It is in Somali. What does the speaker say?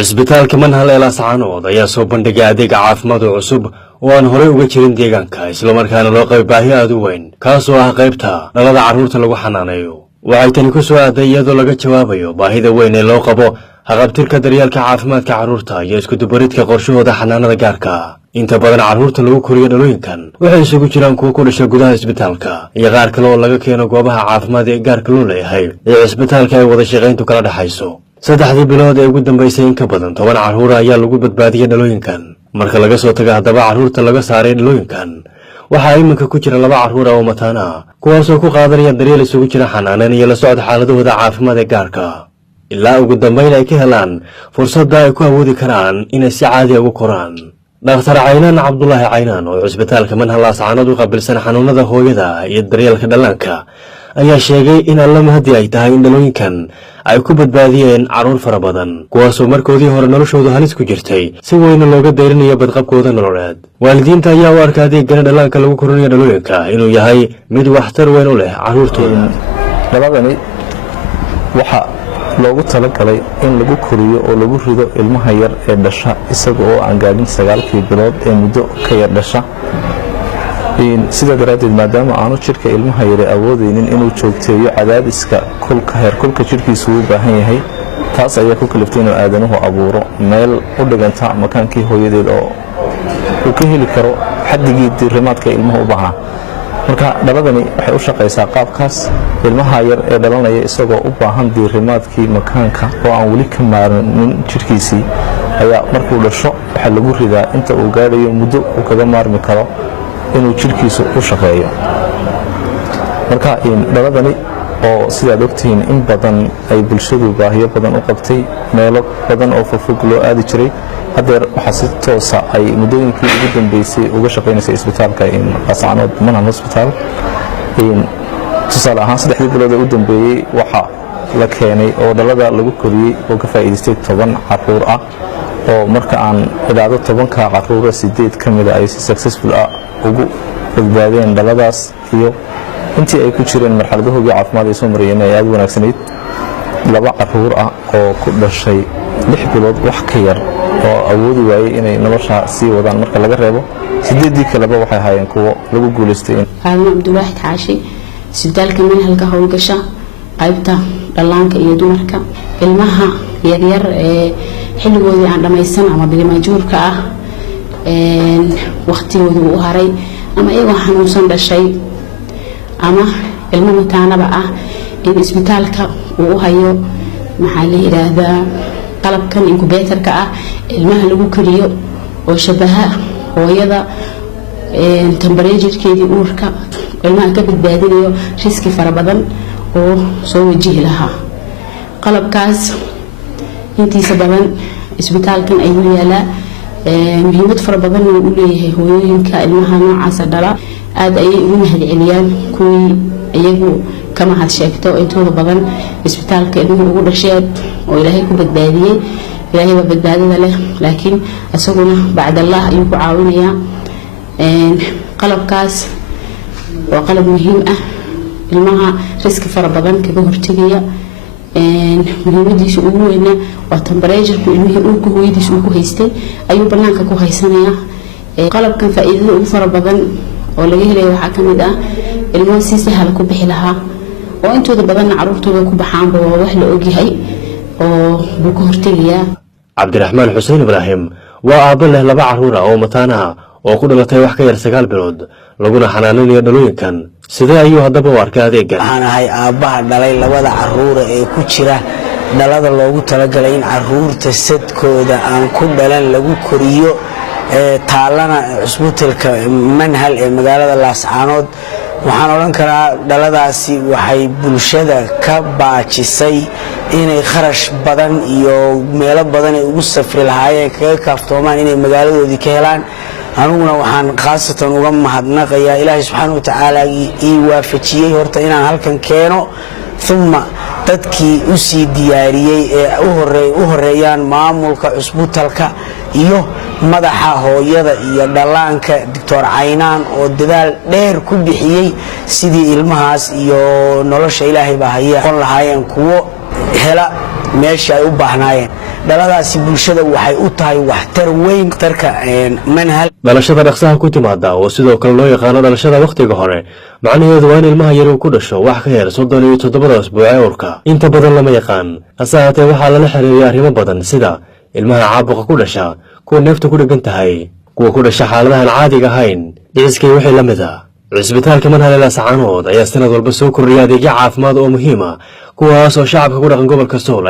cisbitaalka manhal ee laascaanood ayaa soo bandhigay adeeg caafimaad oo cusub oo aan horey uga jirin deegaanka isla markaana loo qayb baahi aad u weyn kaasoo ah qaybta dhalada carruurta lagu xanaaneeyo. waxay tani ku soo aaday iyadoo laga jawaabayo baahida weyn ee loo qabo haqabtirka daryeelka caafimaadka carruurta iyo isku dubaridka qorshahooda xanaanada gaarka. inta badan carruurta lagu koriyo dhalooyinkan waxay isugu jiraan kuwa ku dhasha gudaha isbitaalka iyo qaar kale oo laga keeno goobaha caafimaad ee gaarka loo leeyahay ee cisbitaalka ay wada shaqayntu kala dhaxayso. saddexdii bilood ee ugu dambaysay in ka badan 10 carruur ayaa lagu badbaadiyay dhalooyinkan. marka laga soo tago haddaba carruurta laga saaray dhalooyinkan waxaa iminka ku jira 2 carruur oo mataana kuwaasoo ku qaadanaya daryeel isugu jira xanaanan iyo la socod xaaladahooda caafimaad ee gaarka ilaa ugu dambayn ay ka helaan fursadda ay ku awoodi karaan inay si caadi ugu koraan. dhakhtar caynaan cabdulaahi caynaan oo cisbitaalka manhal laascaanood u qaabilsan xanuunada hooyada iyo daryeelka dhallaanka ayaa sheegay in alla mahadi ay tahay in dhalooyinkan ay ku badbaadiyeen carruur fara badan kuwaasoo markoodii hore noloshoodu halis ku jirtay si weyna looga dayrinayo badqabkooda nololeed. waalidiinta ayaa u arka adeegana dhallaanka lagu korinayo dhalooyinka inuu yahay mid waxtar weyn u leh carruurtooda. labadani waxa loogu talagalay in lagu koriyo oo lagu rido ilmaha yar ee dhasha isaga oo aan gaadhin 9 bilood ee muddo ka yar dhasha. sida daraadeed maadaama aanu jirka ilmaha yar awoodeynin inuu joogteeyo cadaadiska heerkulka jirkiisu u baahan yahay, taas ayaa ku kaliftay inuu aadanuhu abuuro meel u dhiganta makaankii hooyadeed oo uu ka heli karo xaddigii diirimaadka ilmaha u baahnaa. marka dhaladani waxay u shaqaysaa qaabkaas. ilmaha yar ee dhalanaya isagoo u baahan diirimaadkii makaanka oo aan weli ka maarmin jirkiisii ayaa markuu dhasho waxaa lagu ridaa inta uu gaadhayo muddo uu kaga maarmi karo inuu jirkiisu u shaqeeyo. marka dhaladani oo sidaad ogtihiin in badan ay bulshadu baahiyo badan u qabtay, meelo badan oo fogfog loo aadi jiray, hadeer waxaa si toosa ay muddooyinkii ugu dambeysay uga shaqaynaysay isbitaalka laascaanood manhal hospital. tusaale ahaan 3 bilood ee u dambeeyey waxaa la keenay oo dhalada lagu koriyey oo ka faa'iidaystay 10 carruur ah oo marka aan idhaahdo 10ka carruura 8 ka mida ay si successful ah ugu badbaadeen dhaladaas, iyo intii ay ku jireen marxaladahoodii caafimaad ay soo marayeen ay aad u wanaagsanayd. 2 carruur ah oo ku dhashay 6 bilood wax ka yar oo awoodi waayey inay nolosha sii wadaan marka laga reebo 8 kaleba waxay ahaayeen kuwo lagu guulaystay. Cabdulaahi Xaashi isbitaalka manhalka howlgasha qaybta dhallaanka iyo dumarka ilmaha yaryar ee xilligoodii aan dhamaysan ama bilimaajuurka ah waqtigoodu u haray ama iyagoo xanuunsan dhashay ama ilmo mataanaba ah in isbitaalka uu hayo maxaa la yiraahdaa qalabkan incubatorka ah ilmaha lagu koriyo oo shabaha hooyada temperature-keedii uurka ilmaha ka badbaadinayo riski fara badan oo soo wajihi lahaa. qalabkaas intiisa badan isbitaalkan ayuu yaalaa. muhiimad fara badan uu u leeyahay hooyooyinka ilmaha noocaas dhala. aad ayay ugu mahadceliyaan kuwii iyagu ka mahad sheegto intooda badan isbitaalka ilmuhu ugu dhasheen oo ilaahay ku badbaadiyay. ilaahay baa badbaadada leh, laakiin asaguna bacdallah ayuu ku caawinayaa. qalabkaas waa qalab muhiim ah, ilmaha riski fara badan kaga hortagaya. muhiimadiisu ugu weyna waa temperature-ku ilmihii uurka hooyadiisa uu ku haystay ayuu bannaanka ku haysanayaa. qalabkan faa'iidada ugu fara badan oo laga helayo waxaa ka mid ah ilmaha si sahal ku bixi lahaa oo intooda badanna carruurtooda ku baxaanba waa wax la ogyahay oo buu ka hortegayaa. cabdiraxmaan xuseen ibraahim waa aabbe leh 2 carruur oo mataana oo ku dhalatay wax ka yar 9 bilood laguna xanaaninayo dhalooyinkan. sidee ayuu haddaba u arkay adeeggan? waxaan ahay aabbaha dhalay 2 carruura ee ku jira dhalada loogu talagalay in carruurta sadkooda aan ku dhalan lagu koriyo taalana cisbitaalka manhal ee magaalada laascaanood. waxaan odhan karaa dhaladaasi waxay bulshada ka baajisay inay kharash badan iyo meelo badan ay ugu safri lahaayeen kaga kaaftoomaan inay magaaladoodii ka helaan. aniguna waxaan khaasatan uga mahadnaqayaa ilaahay subxaana wa tacaala ii waafajiyey horta inaan halkan keeno, uma dadkii u sii diyaariyey ee u horeeyaan maamulka cisbitaalka iyo madaxa hooyada iyo dhallaanka Dr. Caynaan oo dadaal dheer ku bixiyey sidii ilmahaas iyo nolosha ilaahay baa hayeen lahaayeen kuwo hela meesha ay u baahnaayeen. dhaladaasi bulshada waxay u tahay waxtar weyn tarka manhal dhalashada dhaqsaha ku timaada oo sidoo kale loo yaqaano dhalashada waqtiga hore macnaheedu waa in ilmaha yar uu ku dhasho wax ka yar 37 usbuuc ee uurka inta badan lama yaqaan hase haatee waxaa lala xiriiriyay arrimo badan sida ilmaha caabuqa ku dhasha kuwa neefta ku dhagan tahay kuwa ku dhasha xaaladahan caadiga ahayn dhiciskay wixii la mid ah cisbitaalka manhal ee laascaanood ayaa sanad walba soo kordhiyay adeegyo caafimaad oo muhiim ah kuwaas oo shacabka ku dhaqan gobolka Sool